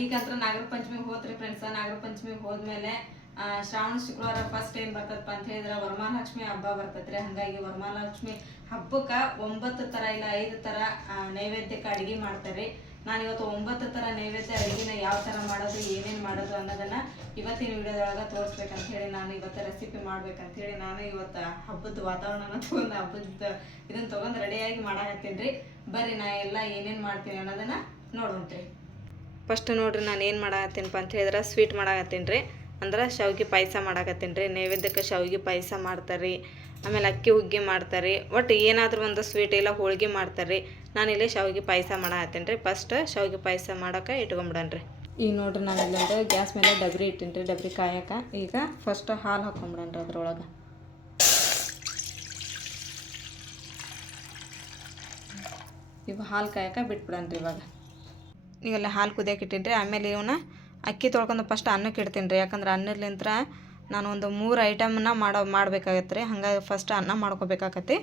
ಈಗಂತ್ರ ನಾಗರ ಪಂಚಮಿಗೆ ಹೋತ್ರಿ friends ನಾಗರ ಪಂಚಮಿಗೆ ಹೋದ್ಮೇಲೆ ಶ್ರಾವಣ ಶುಕ್ರವಾರ first ಏನ್ ಬರ್ತದಪ್ಪ ಅಂತ ಹೇಳಿದ್ರೆ ವರಮಹಾಲಕ್ಷ್ಮಿ ಹಬ್ಬ ಬರ್ತೈತ್ರಿ. ಹಂಗಾಗಿ ವರಮಹಾಲಕ್ಷ್ಮಿ ಹಬ್ಬಕ್ಕ ಒಂಬತ್ತು ತರ ಇಲ್ಲ, ಐದು ತರ ನೈವೇದ್ಯಕ್ಕೆ ಅಡಿಗೆ ಮಾಡ್ತಾರೆ ನಾನು ಇವತ್ತು ಒಂಬತ್ತು ತರ ನೈವೇದ್ಯ ಅಡಿಗೆನ ಯಾವ ತರ ಮಾಡೋದು, ಏನೇನ್ ಮಾಡೋದು ಅನ್ನೋದನ್ನ ಇವತ್ತಿನ ವಿಡಿಯೋದೊಳಗ ತೋರಿಸ್ಬೇಕಂತ ಹೇಳಿ ನಾನು ಇವತ್ತು ರೆಸಿಪಿ ಮಾಡ್ಬೇಕಂತ ಹೇಳಿ ನಾನು ಇವತ್ತು ಹಬ್ಬದ ವಾತಾವರಣನ ತಗೊಂಡು ಹಬ್ಬದ ಇದನ್ನ ತಗೊಂಡು ರೆಡಿಯಾಗಿ ಮಾಡಾಕತ್ತೀನಿ ಬರ್ರಿ ನಾ ಎಲ್ಲ ಏನೇನ್ ಮಾಡ್ತೀನಿ ಅನ್ನೋದನ್ನ ನೋಡೋಣ್ರಿ ಫಸ್ಟ್ ನೋಡ್ರಿ ನಾನು ಏನು ಮಾಡಾಕತ್ತೀನಪ್ಪ ಅಂತ ಹೇಳಿದ್ರೆ ಸ್ವೀಟ್ ಮಾಡಾಕತ್ತೀನಿ ರೀ. ಅಂದ್ರೆ ಶಾವಿಗೆ ಪಾಯಸ ಮಾಡಾಕತ್ತೀನಿ ರೀ. ನೈವೇದ್ಯಕ್ಕೆ ಶಾವಿಗೆ ಪಾಯಸ ಮಾಡ್ತಾರೆ ರೀ ಆಮೇಲೆ ಅಕ್ಕಿ ಹುಗ್ಗಿ ಮಾಡ್ತಾರೆ ಒಟ್ಟು ಏನಾದರೂ ಒಂದು ಸ್ವೀಟ್ ಇಲ್ಲ ಹೋಳಿಗೆ ಮಾಡ್ತಾರೆ ರೀ ನಾನಿಲ್ಲಿ ಶಾವಿಗೆ ಪಾಯಸ ಮಾಡಾಕತ್ತೀನಿ ರೀ. ಫಸ್ಟ್ ಶಾವಿಗೆ ಪಾಯಸ ಮಾಡೋಕೆ ರೀ. ಈಗ ನೋಡ್ರಿ ನಾನು ಇಲ್ಲೊಂದು ಗ್ಯಾಸ್ ಮೇಲೆ ಡಬ್ರಿ ಇಟ್ಟೀನಿ ರೀ. ಡಬ್ರಿ ಕಾಯಕ್ಕೆ ಈಗ ಫಸ್ಟ್ ಹಾಲು ಹಾಕೊಂಬಿಡೋಣ ರೀ ಅದ್ರೊಳಗೆ. ಇವಾಗ ಹಾಲು ಕಾಯಕ್ಕೆ ಬಿಟ್ಬಿಡೋಣ ರೀ ಇವಾಗ. ಈಗೆಲ್ಲ ಹಾಲು ಕುದಿಯಕ್ಕೆ ಇಟ್ಟೀನಿ ರೀ ಆಮೇಲೆ ಇವನ್ನ ಅಕ್ಕಿ ತೊಳ್ಕೊಂಡು ಫಸ್ಟ್ ಅನ್ನಕ್ಕೆ ಇಡ್ತೀನಿ ರೀ ಯಾಕಂದ್ರೆ ಅನ್ನಲಿಂತ ನಾನು ಒಂದು ಮೂರು ಐಟಮ್ನ ಮಾಡೋ, ಮಾಡಬೇಕಾಗತ್ತೆ ರೀ. ಹಂಗಾಗಿ ಫಸ್ಟ್ ಅನ್ನ ಮಾಡ್ಕೋಬೇಕಾಗತ್ತೆ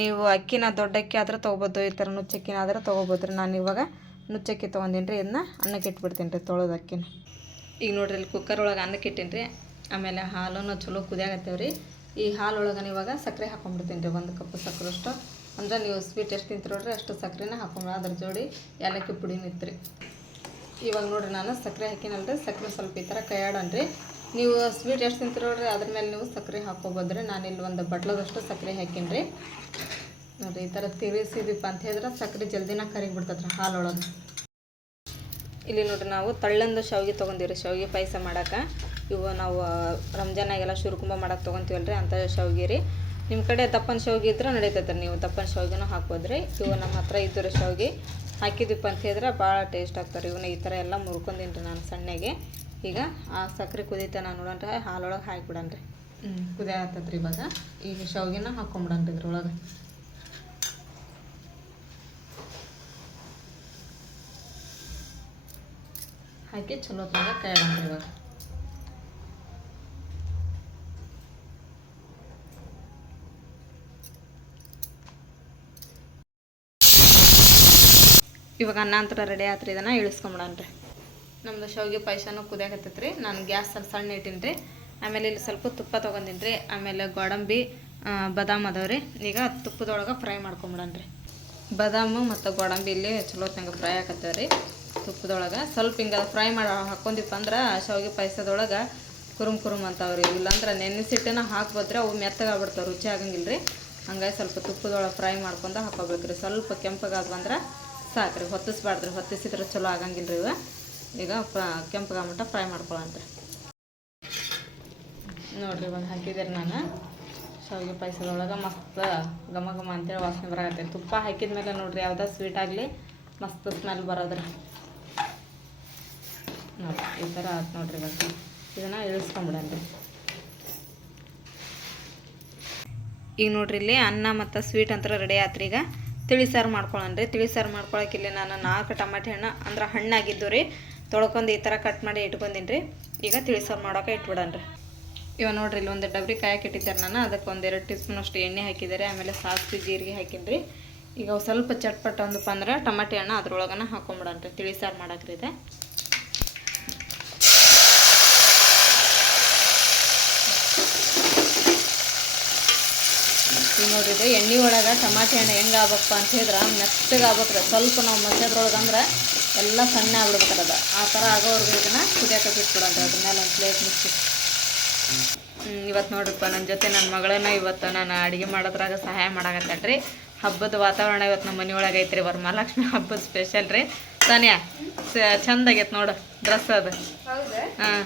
ನೀವು ಅಕ್ಕಿನ ದೊಡ್ಡ ಅಕ್ಕಿ ಆದ್ರೆ ತೊಗೋಬೋದು, ಈ ಥರ ನುಚ್ಚಕ್ಕಿನ ಆದ್ರೆ ತೊಗೋಬೋದು ರೀ. ನಾನು ಇವಾಗ ನುಚ್ಚಕ್ಕಿ ತೊಗೊಂಡಿನಿ ರೀ ಇದನ್ನ ಅನ್ನಕ್ಕೆ ಇಟ್ಬಿಡ್ತೀನಿ ರೀ ತೊಳೆದ ಅಕ್ಕಿನ. ಈಗ ನೋಡ್ರಿ, ಇಲ್ಲಿ ಕುಕ್ಕರ್ ಒಳಗೆ ಅನ್ನಕ್ಕೆ ಇಟ್ಟೀನಿ ರೀ ಆಮೇಲೆ ಹಾಲನ್ನು ಚಲೋ ಕುದಿಯಾಗತ್ತೇವೆ ರೀ ಈ ಹಾಲು ಒಳಗೆ ಇವಾಗ ಸಕ್ಕರೆ ಹಾಕೊಂಡ್ಬಿಡ್ತೀನಿ ರೀ ಒಂದು ಕಪ್ ಸಕ್ಕರೆ ಅಷ್ಟು. ಅಂದ್ರೆ ನೀವು ಸ್ವೀಟ್ ಎಷ್ಟು ತಿಂತೀರಿ ನೋಡ್ರಿ, ಅಷ್ಟು ಸಕ್ಕರೆನ ಹಾಕೊಂಡ್ರೆ ಅದ್ರ ಜೋಡಿ ಏಲಕ್ಕಿ ಪುಡಿ ನಿತ್ರಿ. ಇವಾಗ ನೋಡ್ರಿ ನಾನು ಸಕ್ಕರೆ ಹಾಕಿನಲ್ರಿ ಸಕ್ಕರೆ ಸ್ವಲ್ಪ ಈ ಥರ ಕೈಯಾಡನ್ರಿ. ನೀವು ಸ್ವೀಟ್ ಎಷ್ಟು ತಿಂತೀರಿ ನೋಡ್ರಿ, ಅದ್ರ ಮೇಲೆ ನೀವು ಸಕ್ಕರೆ ಹಾಕೋಬೋದ್ರಿ. ನಾನು ಇಲ್ಲಿ ಒಂದು ಬಟ್ಲದಷ್ಟು ಸಕ್ಕರೆ ಹಾಕಿನ್ರಿ. ರೀ ನೋಡ್ರಿ, ಈ ಥರ ತಿರುಗಿಸಿದೀಪ ಅಂತ ಹೇಳಿದ್ರೆ ಸಕ್ಕರೆ ಜಲ್ದಿನ ಕರಿಗಿ ಬಿಡ್ತದ್ರಿ ಹಾಲೊಳಗೆ. ಇಲ್ಲಿ ನೋಡ್ರಿ ನಾವು ತಳ್ಳಂದು ಶಾವಿಗೆ ತೊಗೊಂಡಿವ್ರಿ, ಶಾವಿಗೆ ಪಾಯಸ ಮಾಡೋಕೆ ಇವು ನಾವು ರಂಜಾನಾಗೆಲ್ಲ ಶುರುಕುಂಬ ಮಾಡೋಕೆ ತೊಗೊಂತೀವಲ್ರಿ ಅಂಥ ಶಾವಿಗೆ ರೀ. ನಿಮ್ಮ ಕಡೆ ತಪ್ಪನ ಶಾವಿಗೆ ಇದ್ರೆ ನಡೀತೈತೆ ನೀವು ತಪ್ಪನ ಶಾವಿಗೆನೂ ಹಾಕ್ಬೋದ್ರಿ. ಇವು ನಮ್ಮ ಹತ್ರ ಇದ್ದರೆ ಶಾವಿಗೆ. ಹಾಕಿದ್ವಿಪ್ಪ ಅಂತ ಹೇಳಿದ್ರೆ ಭಾಳ ಟೇಸ್ಟ್ ಆಗ್ತಾರೆ ಇವನ್ನ ಈ ಥರ ಎಲ್ಲ ಮುರ್ಕೊಂಡೀನಿ ರೀ ನಾನು ಸಣ್ಣಗೆ. ಈಗ ಆ ಸಕ್ಕರೆ ಕುದೀತ ನಾನು ನೋಡೋಣ ಹಾಲೊಳಗೆ ರೀ. ಹ್ಞೂ ಕುದಿಯ ಆಗ್ತದ್ರಿ ಇವಾಗ. ಈಗ ಶಾವಿಗೆನ ಹಾಕೊಂಬಿಡನ್ರಿ ಇದ್ರೊಳಗೆ. ಹಾಕಿ ಚಲೋ ಹೊತ್ನಾಗ ಕೈ ಇವಾಗ. ಇವಾಗ ಅನ್ನ ಅಂತ ರೆಡಿ ಆತ್ರಿ, ಇದನ್ನ ಇಳಿಸ್ಕೊಂಬಿಡನ್ರಿ. ನಮ್ದು ಶಾವಿಗೆ ಪಾಯಸನೂ ಕುದಿಯಾಕತ್ತೈತೆ ರೀ ನಾನು ಗ್ಯಾಸ್ ಸ್ವಲ್ಪ ಸಣ್ಣ ಇಟ್ಟಿನಿ ರೀ ಆಮೇಲೆ ಇಲ್ಲಿ ಸ್ವಲ್ಪ ತುಪ್ಪ ತೊಗೊಂಡಿನಿ ರೀ ಆಮೇಲೆ ಗೋಡಂಬಿ ಬದಾಮ್ ರೀ ಈಗ ತುಪ್ಪದೊಳಗೆ ಫ್ರೈ ಮಾಡ್ಕೊಂಬಿಡನ್ರಿ. ಬಾದಾಮು ಮತ್ತು ಗೋಡಂಬಿ ಇಲ್ಲಿ ಚಲೋ ತಂಗ ಫ್ರೈ ಹಾಕತ್ತೇವೆ ರೀ ತುಪ್ಪದೊಳಗೆ. ಸ್ವಲ್ಪ ಹಿಂಗೆ ಫ್ರೈ ಮಾಡಿ, ಹಾಕೊಂಡಿಪ್ಪ ಅಂದ್ರೆ ಶಾವಿಗೆ ಪಾಯಸದೊಳಗೆ ಕುರುಮ್ ಕುರುಮ್ ಅಂತಾವ್ರಿ. ಇಲ್ಲಾಂದ್ರೆ ನೆನೆಸಿಟ್ಟನ ಹಾಕ್ಬೋದ್ರೆ, ಅವು ಮೆತ್ತಗಾಗ್ಬಿಡ್ತಾವೆ, ರುಚಿ ಆಗಂಗಿಲ್ಲ ರೀ ಹಂಗಾಗಿ ಸ್ವಲ್ಪ ತುಪ್ಪದೊಳಗೆ ಫ್ರೈ ಮಾಡ್ಕೊಂಡು ಹಾಕೋಬೇಕು ರೀ ಸ್ವಲ್ಪ ಕೆಂಪಗಾಗ ಬಂದ್ರೆ ಸಾಕು ರೀ ಹೊತ್ತಿಸ್ಬಾರ್ದ್ರಿ, ಹೊತ್ತಿಸಿದ್ರೆ ಚಲೋ ಆಗಂಗಿಲ್ಲ ರೀ ಇವ. ಈಗ ಕೆಂಪು ಫ್ರೈ ಮಾಡ್ಕೊಳಂತ್ರಿ. ನೋಡ್ರಿ ಇವಾಗ ಹಾಕಿದ್ದೀರಿ ನಾನು. ಶಾವಿಗೆ ಪಾಯಸದೊಳಗೆ ಮಸ್ತ್ ಘಮ ಘಮ ಅಂತೇಳಿ ವಾಸನೆ ಬರಾಗತ್ತೆ ತುಪ್ಪ ಹಾಕಿದ ಮೇಲೆ ನೋಡ್ರಿ ಯಾವುದೇ ಸ್ವೀಟ್ ಆಗಲಿ ಮಸ್ತ್ ಸ್ಮೆಲ್ ಬರೋದ್ರಿ. ನೋಡ್ರಿ, ಈ ಥರ ಆಯ್ತು ನೋಡ್ರಿ ಇವಾಗ. ಇದನ್ನು ಇಳಿಸ್ಕೊಂಬಿಡನ್ರಿ ಈಗ ನೋಡ್ರಿ ಇಲ್ಲಿ ಅನ್ನ ಮತ್ತು ಸ್ವೀಟ್ ಅಂತ ರೆಡಿ ಆತ್ರಿ ಈಗ. ತಿಳಿ ಸಾರು ಮಾಡ್ಕೊಳ್ಳೋಣ ರೀ ತಿಳಿ ಸಾರು ಮಾಡ್ಕೊಳಕ್ಕೆ ಇಲ್ಲಿ ನಾನು ನಾಲ್ಕು ಟಮಾಟೆ ಹಣ್ಣು, ಅಂದ್ರೆ ಹಣ್ಣಾಗಿದ್ದು ರೀ. ತೊಳ್ಕೊಂಡು ಈ ಥರ ಕಟ್ ಮಾಡಿ ಇಟ್ಕೊಂಡಿನಿ ರೀ ಈಗ ತಿಳಿ ಮಾಡೋಕೆ ಮಾಡೋಕೆ ಇಟ್ಬಿಡನ್ರಿ. ಇವಾಗ ನೋಡ್ರಿ ಇಲ್ಲಿ ಒಂದು ಡಬ್ರಿ ಕಾಯಕ್ಕೆ ಇಟ್ಟಿದ್ದಾರೆ ನಾನು, ಅದಕ್ಕೆ ಒಂದೆರಡು ಟೀ ಸ್ಪೂನ್ ಅಷ್ಟು ಎಣ್ಣೆ ಹಾಕಿದ್ದಾರೆ, ಆಮೇಲೆ ಸಾಸಿವೆ ಜೀರಿಗೆ ಹಾಕಿದ್ರಿ ಈಗ ಸ್ವಲ್ಪ ಚಟ್ಪಟ್ ಅಂದಪ್ಪ ಅಂದ್ರೆ ಟಮಾಟೆ ಹಣ್ಣು ಅದ್ರೊಳಗನ ರೀ ತಿಳಿ ಸಾರು ಮಾಡಕ್ರಿ ಈಗ ನೋಡ್ರಿ ಎಣ್ಣೆ ಒಳಗೆ ಟಮಾಟೆ ಹಣ್ಣು ಹೆಂಗೆ ಆಗ್ಬೇಕಪ್ಪ ಅಂತ ಹೇಳಿದ್ರೆ ಮೆತ್ತಗೆ ಆಗ್ಬೇಕ್ರಿ. ಸ್ವಲ್ಪ ನಾವು ಮಧ್ಯದ್ರೊಳಗೆ ಅಂದ್ರೆ ಎಲ್ಲ ಸಣ್ಣ ಆಗ್ಬಿಡ್ಬೇಕ್ರಿ ಅದು. ಆ ಥರ ಆಗೋವರೆಗೂ ಇದನ್ನು ಕುದಿಯೋಕೆ ಬಿಟ್ಬಿಡೋದು ಅದ್ರ ಮೇಲೆ ಒಂದು ಪ್ಲೇಟ್ ಮುಚ್ಚಿ. ಇವತ್ತು ನೋಡ್ರಿಪ್ಪ ನನ್ನ ಜೊತೆ ನನ್ನ ಮಗಳನ್ನ ಇವತ್ತು ನಾನು ಅಡುಗೆ ಮಾಡೋದ್ರಾಗ ಸಹಾಯ ಮಾಡಾಕತ್ತಳ್ರಿ ಹಬ್ಬದ ವಾತಾವರಣ ಇವತ್ತು ನಮ್ಮ ಮನೆಯೊಳಗೆ ಐತ್ರಿ ವರಮಹಾಲಕ್ಷ್ಮಿ ಹಬ್ಬದ ಸ್ಪೆಷಲ್ ರೀ. ಸಾನಿಯಾ ಚಂದ ಆಗೈತೆ ನೋಡು ಡ್ರೆಸ್ ಅದು. ಹಾಂ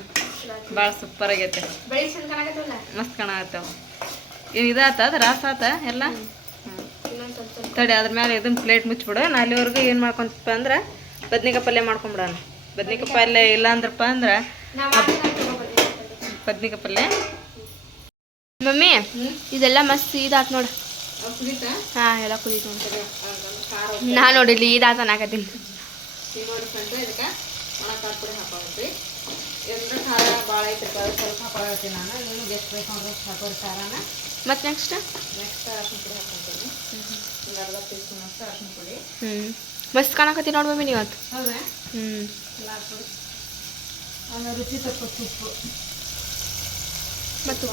ಭಾಳ ಸೂಪರ್ ಆಗೈತೆ. ಮಸ್ತ್ ಕಾಣಾಗತ್ತವ ಇದಾತ? ಅದು ರಾಸ ಆತ ಎಲ್ಲ? ತಡಿ ಅದ್ರ ಮೇಲೆ ಇದನ್ನ ಪ್ಲೇಟ್ ಮುಚ್ಚಿಬಿಡು ನಾ ಅಲ್ಲಿವರೆಗೂ ಏನು ಮಾಡ್ಕೊಂತಪ್ಪ ಅಂದ್ರೆ ಬದ್ನಿಕಾಯಿ ಪಲ್ಯ ಮಾಡ್ಕೊಂಬಿಡೋಣ. ಬದ್ನಿಕಾಯಿ ಪಲ್ಯ ಇಲ್ಲ ಅಂದ್ರಪ್ಪ ಅಂದ್ರೆ ಬದ್ನಿಕಾಯಿ ಪಲ್ಯ. ಮಮ್ಮಿ ಇದೆಲ್ಲ ಮಸ್ತ್ ಇದಾತ್ ನೋಡು. ಹಾಂ ಎಲ್ಲ ಕುದೀತು ನೋಡಿ. ನಾ ನೋಡಿಲ್ಲಿ ಇದಾತ ನಾಕತ್ತೀನಿ ಖಾರ ಭಾಳ ಐತೆ ಸ್ವಲ್ಪ ಹಾಕೊಳ್ತೀನಿ ನಾನು. ಇನ್ನೂ ಗೆಸ್ಟ್ ಬೇಕು ಅಂದ್ರೆ ಹಾಕೋರಿ ಖಾರನ. ಮತ್ತೆ ನೆಕ್ಸ್ಟ್ ನೆಕ್ಸ್ಟ್ ಅರ್ಶಿನ ಪುಡಿ ಹಾಕೊತೀನಿ. ಒಂದು ಅರ್ಧ ಟೀ ಸ್ಪೂನ್ ಅಷ್ಟು ಅರ್ಶಿನ ಪುಡಿ. ಹ್ಞೂ ಮಸ್ತ್ ಕಾಣಕತ್ತಿ ನೋಡಿ ಮಮ್ಮಿ ನೀವತ್ತು ಹೌದಾ? ಹ್ಞೂ ಹಾಕ್ಬಿಡು ಆಮೇಲೆ ರುಚಿ ಉಪ್ಪು. ಮತ್ತು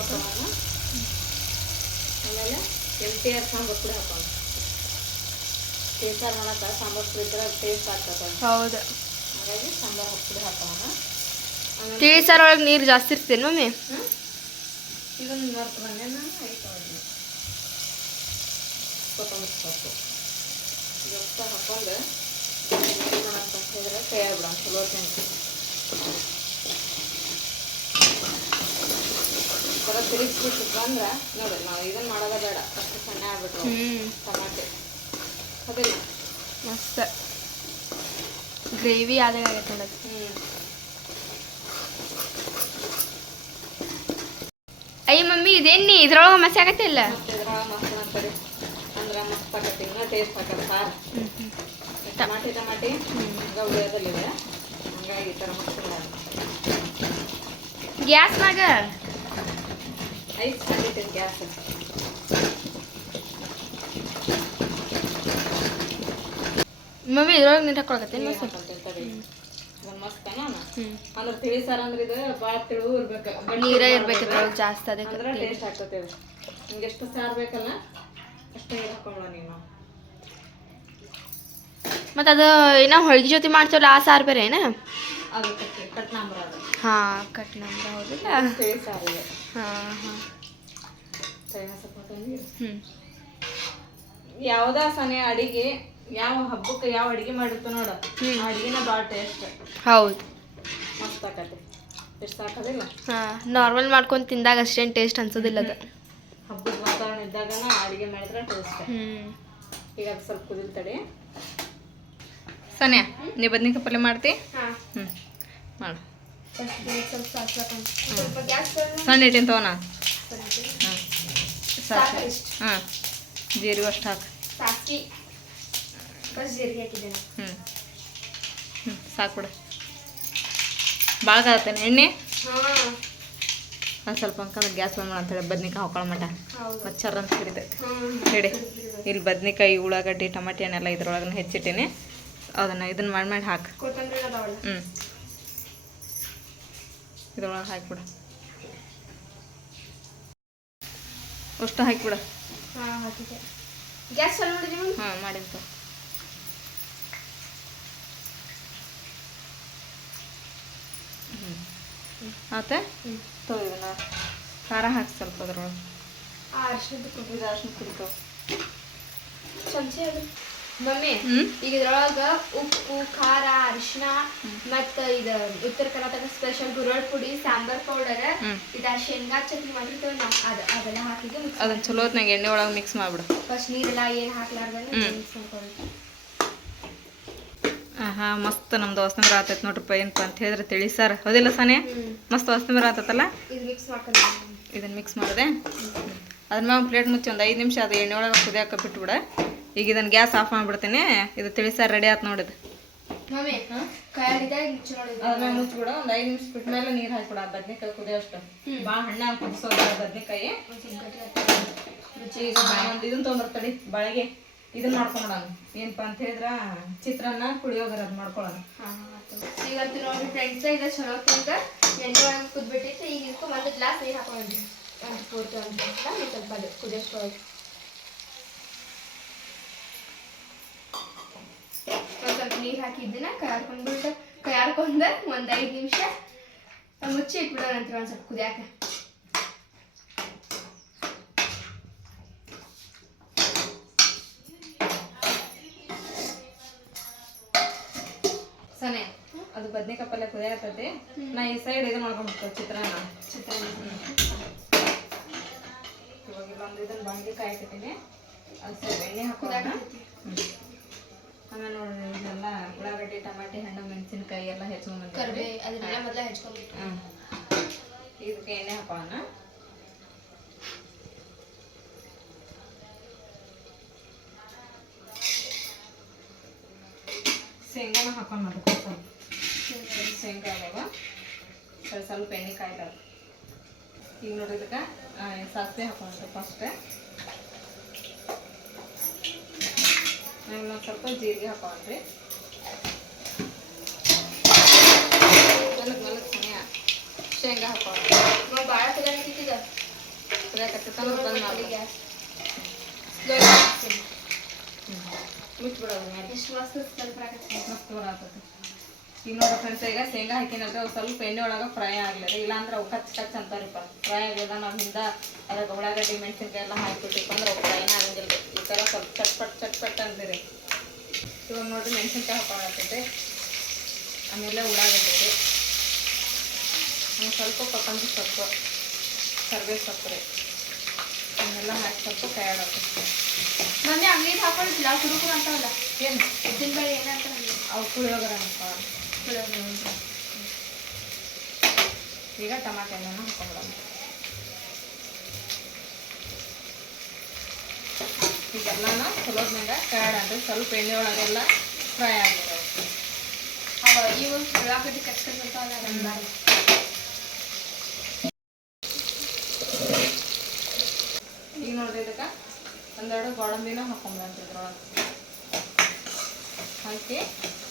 ಆಮೇಲೆ ಎಂ ಟಿ ಆರ್ ಸಾಂಬಾರು ಪುಡಿ ಕೇಸರ್ ಸಾಂಬಾರು ಪುಡಿ ಇದ್ರೆ ಟೇಸ್ಟ್ ಆಗ್ತದೆ. ಹೌದು. ಹಾಗಾಗಿ ಸಾಂಬಾರು ಪುಡಿ ಹಾಕೋಣ. ತಿಳಿ ಒಳಗೆ ನೀರು ಜಾಸ್ತಿ ಇರ್ತೇನೆ ಮಮ್ಮಿ? ಹ್ಮ್? ಇದನ್ನು ಬಂದೆ ನಾನು ಐತಾವೆ ಕೊತ್ತಂಬರಿ ಸೊಪ್ಪು ಇದಷ್ಟು ಹಾಕೊಂಡು ಏನು ಮಾಡಂತ ಹೇಳಿದ್ರೆ ಕೈ ಆಗ್ಬಿಡ ಚಲೋ ಥರ ತಿರುಗಿಸ್ಬಿಟ್ಟು ಅಂದ್ರೆ ನೋಡಿ ನಾವು ಇದನ್ನು ಮಾಡೋದೇ ಬೇಡ ಅಷ್ಟು ಸಣ್ಣ ಆಗ್ಬಿಟ್ಟು ಟಮಾಟೆ ಅದಿಲ್ಲ ಮಸ್ತ್ ಗ್ರೇವಿ ಆದಾಗ ಆಗೈತೆ ನೋಡೋದು ಹ್ಞೂ ಅಯ್ಯ ಮಮ್ಮಿ ಇದೇನು ಇದ್ರೊಳಗೆ ಮಸಿ ಆಗತ್ತೆ ಇಲ್ಲ? ಮತ್ತೆ ಇದ್ರೊಳಗೆ ಮಸ್ತ್ ಅಂತಾರೆ ಅಂದ್ರೆ ಮಸ್ತ್ ಆಗತ್ತೆ ಟೇಸ್ಟ್ ಆಗತ್ತೆ ಸಾರು. ಹ್ಞೂ ಹ್ಞೂ ಟಮಾಟಿ ಉಳಿಯೋದಲ್ಲಿದೆ ಹಂಗಾಗಿ ಥರ ಗ್ಯಾಸ್ನಾಗ ಕಂಡಿಟ್ಟಿನ ಗ್ಯಾಸ್ ಮಮ್ಮಿ ಇದ್ರೊಳಗೆ ನೀರು ಹಾಕೊಳಕತ್ತೇನು ಮಸ್ತ್ ಅದನ್ನ ಮಸ್ತ್ ನಾನು ಹ್ಞೂ ಅಂದ್ರೆ ತಿಳಿ ಸಾರು ಅಂದ್ರೆ ಇದು ಭಾಳ ತಿಳುವು ಇರ್ಬೇಕು. ನೀರ. ಇರ್ಬೇಕು ಇದ್ರೊಳಗೆ ಜಾಸ್ತಿ ಅದಕ್ಕೆ ಅಂದ್ರೆ ಟೇಸ್ಟ್ ಆಗ್ತದೆ ಇದು ನಿಂಗೆ ಎಷ್ಟು ಸಾರು ಬೇಕಲ್ಲ ಅಷ್ಟೇ ನೀರು ನೀವು. ನೀನು ಮತ್ತು ಅದು ಏನೋ ಹೋಳ್ಗೆ ಜೊತೆ ಮಾಡ್ತೀವಲ್ಲ ಆ ಸಾರು ಬೇರೆ ಏನ? ಅದು ಕಟ್ ನಂಬರ್ ಅದು. ಹಾಂ ಕಟ್ ನಂಬರ್ ಹೌದಿಲ್ಲ ತಿಳಿ ಸಾರು ಹಾಂ ಹಾಂ. ಹ್ಞೂ ಯಾವ್ದ ಸನೆ ಅಡಿಗೆ ಯಾವ ಹಬ್ಬಕ್ಕೆ ಯಾವ ಅಡಿಗೆ ಮಾಡಿರ್ತ ನೋಡು. ಅಡಿಗೆನ ಭಾಳ ಟೇಸ್ಟ್ ಹೌದು. ಮಸ್ತ್ ಆಕತಿ ಎಷ್ಟು ಸಾಕೋದಿಲ್ಲ? ಹಾಂ ನಾರ್ಮಲ್ ಮಾಡ್ಕೊಂಡು ತಿಂದಾಗ ಅಷ್ಟೇನು ಟೇಸ್ಟ್ ಅನ್ಸೋದಿಲ್ಲ ಅದು. ಹಬ್ಬದ ವಾತಾವರಣ ಇದ್ದಾಗನ ಅಡುಗೆ ಮಾಡಿದ್ರೆ ಟೇಸ್ಟ್ ಹ್ಞೂ ಈಗ ಅದು ಸ್ವಲ್ಪ ಕುದಿಲ್ ತಡಿ. ಸನ್ಯಾ ನೀ ಬದ್ನಿಕಾಯಿ ಪಲ್ಯ ಮಾಡ್ತಿ? ಹಾಂ. ಹ್ಞೂ ಮಾಡು. ಸ್ವಲ್ಪ ಸ್ವಲ್ಪ ಗ್ಯಾಸ್ ಸಣ್ಣ ಇಟ್ಟಿನ ತಗೋಣ ಹಾಂ ಸಾಕು. ಹಾಂ ಜೀರಿಗೆ ಅಷ್ಟು ಹಾಕು. ಹ್ಞೂ ಹ್ಞೂ ಸಾಕು ಬಿಡು ಭಾಳ ಕಾದತ್ತೇನೆ ಎಣ್ಣೆ? ಒಂದು ಸ್ವಲ್ಪ ಅಂಕಂದ್ರೆ ಗ್ಯಾಸ್ ಬಂದ್ ಅಂತೇಳಿ ಬದ್ನಿಕಾಯಿ ಹಾಕೊಳ್ಳೋ ಮಟ. ಮಚ್ಚರ್ ಅಂತ ಹಿಡಿತೈತೆ ಹೇಳಿ. ಹಿಡಿ ಇಲ್ಲಿ ಬದ್ನಿಕಾಯಿ ಉಳ್ಳಾಗಡ್ಡಿ ಟಮಾಟಿ ಹಣ್ಣೆಲ್ಲ ಇದ್ರೊಳಗೆ ಹೆಚ್ಚಿಟ್ಟಿನಿ. ಅದನ್ನು ಇದನ್ನು ಮಾಡಿ ಮಾಡಿ ಹಾಕಿ. ಹ್ಞೂ ಇದ್ರೊಳಗೆ ಹಾಕಿಬಿಡು. ಅಷ್ಟು ಹಾಕಿಬಿಡ. ಹಾಂ ಹಾಕಿದ್ದೆ ಗ್ಯಾಸ್ ಚಾಲು ಮಾಡಿದ್ದೀವಿ ಹಾಂ ಮಾಡಿಂತ ಹ್ಞೂ ಹ್ಞೂ ತೋ ಇದನ್ನ ಖಾರ ಹಾಕಿ ಸ್ವಲ್ಪ ಅದ್ರೊಳಗೆ. ಪುಡಿ ಇದು ಅರ್ಶಿನ ಕುಡಿತಾವ ಚಮಚೆ ಮಮ್ಮಿ ಈಗ ಇದ್ರೊಳಗ ಉಪ್ಪು ಖಾರ ಅರಿಶಿನ ಮತ್ತ ಇದ ಉತ್ತರ ಕರ್ನಾಟಕ ಸ್ಪೆಷಲ್ ಗುರಳ್ ಪುಡಿ ಸಾಂಬಾರ್ ಪೌಡರ್. ಇದ ಶೇಂಗಾ ಚಟ್ನಿ ಮಾಡಿರ್ತೇವೆ ನಾವು. ಅದ ಅದೆಲ್ಲ ಹಾಕಿದ್ದು ಅದನ್ನ ಚಲೋ ಹೊತ್ನಾಗ ಎಣ್ಣೆ ಒಳಗೆ ಮಿಕ್ಸ್ ಮಾಡ್ಬಿಡು. ಫಸ್ಟ್ ನೀರೆಲ್ಲ ಏನು ಹಾಕ್ಲಾರ್ದಂಗೆ ಮಿಕ್ಸ್ ಆಹಾ ಮಸ್ತ್ ನಮ್ದು ವಾಸನೆ ಆತೈತೆ ನೋಡ್ರಪ್ಪ ಏನಪ್ಪ ಅಂತ ಹೇಳಿದ್ರೆ ತಿಳಿ ಸರ್. ಹೌದಿಲ್ಲ ಸಾನೆ ಮಸ್ತ್ ವಾಸನೆ ಬರ ಇದನ್ನ ಇದು ಮಿಕ್ಸ್ ಮಾಡ್ಕೊಳ್ಳಿ ಇದನ್ನು ಮಿಕ್ಸ್ ಮಾಡಿದೆ? ಅದ್ರ ಮ್ಯಾಮ್ ಪ್ಲೇಟ್ ಮುಚ್ಚಿ ಒಂದು ಐದು ನಿಮಿಷ ಅದು ಎಣ್ಣೆ ಒಳಗೆ ಕುದಿಯಾಕ ಬಿಟ್ಬಿಡ. ಈಗ ಇದನ್ನ ಗ್ಯಾಸ್ ಆಫ್ ಮಾಡಿಬಿಡ್ತೀನಿ. ಇದು ತಿಳಿ ಸಾರು ರೆಡಿ ಆಯ್ತು ನೋಡಿದ ಮ್ಯಾಗ ಮುಚ್ಚಿಬಿಡ ಒಂದು ಐದು ನಿಮಿಷ ಬಿಟ್ಟ ಮೇಲೆ ನೀರು ಹಾಕ್ಬಿಡ ಬದ್ನೆಕಾಯಿ ಕುದಿಯೋಷ್ಟು. ಭಾಳ ಹಣ್ಣಾಗಿ ಕುದಿಸೋದು ಬದ್ನೆಕಾಯಿ. ಒಂದ್ ಈಗ ಇದನ್ನ ತೊಗೊಂಬರ್ತಡಿ ಬಾಳಿಗೆ. ಇದನ್ನ ಮಾಡ್ಕೊಂಬಿಡೋಣ ಏನಪ್ಪ ಅಂತ ಹೇಳಿದ್ರ, ಚಿತ್ರಾನ್ನ, ಪುಳಿಯೋಗರ ಅದು ಮಾಡ್ಕೊಳ್ಳೋಣ. ಇವತ್ತು ನೋಡಿ ಫ್ರೆಂಡ್ಸ್ ಇದು ಚಲೋ ತಿಂದ ಎಣ್ಣೆ ಒಳಗೆ ಕುದ್ಬಿಟ್ಟಿತ್ತು, ಈಗ ಇದಕ್ಕೆ ಒಂದು ಗ್ಲಾಸ್ ನೀರು ಹಾಕೊಂಡಿದ್ವಿ ಒಂದು ಪೂರ್ತಿ ಒಂದು ಗ್ಲಾಸ್ ಸ್ವಲ್ಪ ಅದು ಕುದಿಸ್ಕೊಳ್ಳಿ ಸ್ವಲ್ಪ ನೀರು ಹಾಕಿದ್ದನ್ನ ಕೈಯಾಡ್ಕೊಂಡ್ಬಿಟ್ಟು ಕೈಯಾಡ್ಕೊಂಡ ಒಂದು ಐದು ನಿಮಿಷ ಮುಚ್ಚಿ ಇಟ್ಬಿಡೋಣ ನಂತರ ಒಂದು ಸ್ವಲ್ಪ ಕುದಿಯಾಕ. ಬದ್ನೆಕಾಯಿ ಪಲ್ಯ ಕುದಿಯತ್ತೈತಿ ನಾ ಈ ಸೈಡ್ ಇದು ಮಾಡ್ಕೊಂಡ್ಬಿಡ್ತೇವೆ ಚಿತ್ರಾನ್ನ. ಚಿತ್ರಾನ್ನ. ಇವಾಗ ಇಲ್ಲೊಂದು ಇದನ್ನ ಬಾಂಡ್ಲಿ ಕಾಯ್ತಿದ್ದೀನಿ ಅದು ಸ್ವಲ್ಪ ಎಣ್ಣೆ ಹಾಕೋದಾಗ ಕುದಿಯಾಕತ್ತೈತಿ. ಆಮೇಲೆ ನೋಡಿ ಇದೆಲ್ಲ ಉಳ್ಳಾಗಡ್ಡಿ ಟಮಾಟಿ ಹಣ್ಣು ಮೆಣಸಿನ್ಕಾಯಿ ಎಲ್ಲ ಹೆಚ್ಕೊಂಡು ಕರಿಬೇ ಅದನ್ನ ಮೊದಲೇ ಹಚ್ಕೊಂಡ್ಬಿಟ್ಟು. ಹ್ಞೂ ಇದಕ್ಕೆ ಎಣ್ಣೆ ಹಾಕೋಣ. ಶೇಂಗಾನ ಹಾಕೋಣ ಅದಕ್ಕೆ ಸ್ವಲ್ಪ ಶೇಂಗಾ ಇದಾವ ಸ್ವಲ್ಪ ಸ್ವಲ್ಪ ಎಣ್ಣೆ ಕಾಯ್ತದ ಈಗ ನೋಡಿ ಇದಕ್ಕೆ ಸಾಸಿವೆ ಹಾಕೋಣ ಫಸ್ಟ್ ಆಮೇಲೆ ಒಂದು ಸ್ವಲ್ಪ ಜೀರಿಗೆ ಹಾಕೋಣ್ರಿ ಮಲಗ್ ಮಲಗ್ ಸಮಯ ಶೇಂಗಾ ಹಾಕೋಣ ನಾವು ಭಾಳ ಕುದಿಯಾಕತ್ತಿದ ಕುದಿಯಾಕತ್ತಂದ್ರೆ ಬಂದ್ ಮಾಡಿ ಗ್ಯಾಸ್ ಮುಚ್ಚಿಬಿಡೋದು ಮೇಲೆ ಎಷ್ಟು ಮಸ್ತ್ ಸ್ವಲ್ಪ ಬರಾಕತ್ತೈತಿ. ಮಸ್ತ್ ಬರತ್ತೈತಿ ಈಗ ಫ್ರೆಂಡ್ಸ್ ಈಗ ಶೇಂಗಾ ಹಾಕಿನಂದ್ರೆ ಸ್ವಲ್ಪ ಎಣ್ಣೆ ಒಳಗೆ ಫ್ರೈ ಆಗ್ಲದ ಇಲ್ಲಾಂದ್ರೆ ಅವು ಕಚ್ ಕಚ್ ಅಂತಾರಿಪ್ಪ. ಫ್ರೈ ಆಗ್ಯದ ನಾವು ಹಿಂದೆ ಅದಕ್ಕೆ ಉಳ್ಳಾಗಡ್ಡಿ, ಮೆಣಸಿನ್ಕಾಯಿ ಎಲ್ಲ ಹಾಕಿಬಿಟ್ಟಿಪ್ಪ ಅಂದ್ರೆ ಅವು ಫ್ರೈನ ಆಗಂಗಿಲ್ಲ. ಈ ಥರ ಸ್ವಲ್ಪ ಚಟ್ಪಟ್ ಚಟ್ಪಟ್ ಅಂದಿರಿ ಇವಾಗ ನೋಡ್ರಿ ಮೆಣಸಿನ್ಕಾಯಿ ಹಾಕೊಳತ್ತೈತೆ ಆಮೇಲೆ ಉಳ್ಳಾಗಡ್ಡಿ ರೀ ಸ್ವಲ್ಪ ಕೊತ್ತಂಬರಿ ಸೊಪ್ಪು ಕರ್ಬೇವು ಸೊಪ್ಪು ರೀ ಅವನ್ನೆಲ್ಲ ಹಾಕಿ ಸ್ವಲ್ಪ ಕೈ ಆಗತ್ತೆ ಮೊನ್ನೆ ಅಂಗಡಿಗೆ ಹಾಕೊಂಡಿದ್ದಿಲ್ಲ ಕುರುಕುರು ಅಂತಾವಲ್ಲ. ಏನು ಉದ್ದಿನ ಬೇಳೆ ಏನಂತ ಅವು ಪುಳಿಯೋಗರ ಅಂತ ಈಗ ಟಮಾಟೆ ಹಣ್ಣನ್ನು ಹಾಕೊಂಡ್ಬಿಡೋಣ ಈಗೆಲ್ಲನ ಚಲೋದ್ನಾಗ ಅದು ಸ್ವಲ್ಪ ಎಣ್ಣೆ ಒಳಗೆಲ್ಲ ಫ್ರೈ ಆಗಿರೋ ಈ ಒಂದು ಉಳ್ಳಾಗಡ್ಡಿ ಕಚ್ಕೊಂಡ್ಬಿಡ್ತಾವ ಈಗ ನೋಡ್ರಿ ಇದಕ್ಕೆ ಒಂದೆರಡು ಗೋಡಂಬಿನ ಹಾಕೊಂಡ್ಬಿಡಂತ ಇದ್ರೊಳಗೆ ಹಾಕಿ